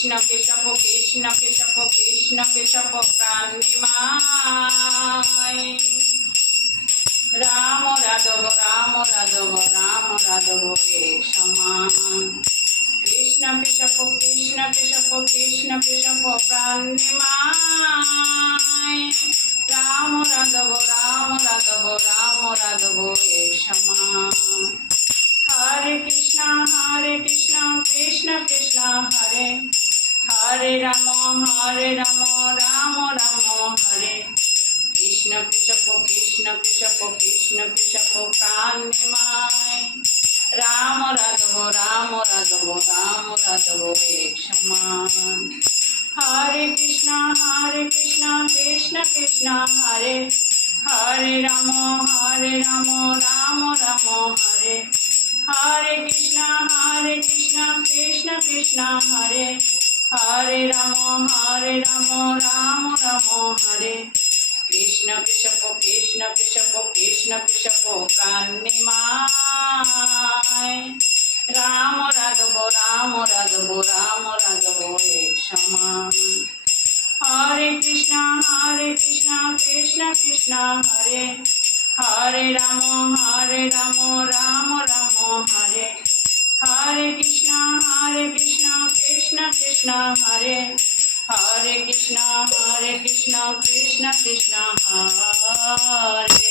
কৃষ্ণ কেশব কৃষ্ণ কেশব কৃষ্ণ কেশব প্রাণ নিমায়। রাম রাধব রাম রাধব রাম রাধব এক সমান। কৃষ্ণ কেশব কৃষ্ণ কেশব কৃষ্ণ কেশব প্রাণ নিমায়। রাম রাধব রাম রাধব রাম রাধব এক সমান। হরে কৃষ্ণ কৃষ্ণ কৃষ্ণ হরে হরে রাম রাম রাম হরে। কৃষ্ণ কেশব কৃষ্ণ কেশব কৃষ্ণ কেশব প্রাণ নিমায়। রাম রাধব রাম রাধব রাম রাধব এক সমান। হরে কৃষ্ণ কৃষ্ণ কৃষ্ণ হরে হরে রাম রাম রাম হরে। হরে কৃষ্ণ কৃষ্ণ কৃষ্ণ হরে হরে রাম রাম রাম হরে। কৃষ্ণ কেশব কৃষ্ণ কেশব কৃষ্ণ কেশব প্রাণ নিমায়। রাম রাধব রাম রাধব রাম রাধব এক সমান। হরে কৃষ্ণ কৃষ্ণ কৃষ্ণ হরে হরে রাম রাম রাম হরে। হরে কৃষ্ণ কৃষ্ণ কৃষ্ণ হরে হরে কৃষ্ণ কৃষ্ণ কৃষ্ণ হরে।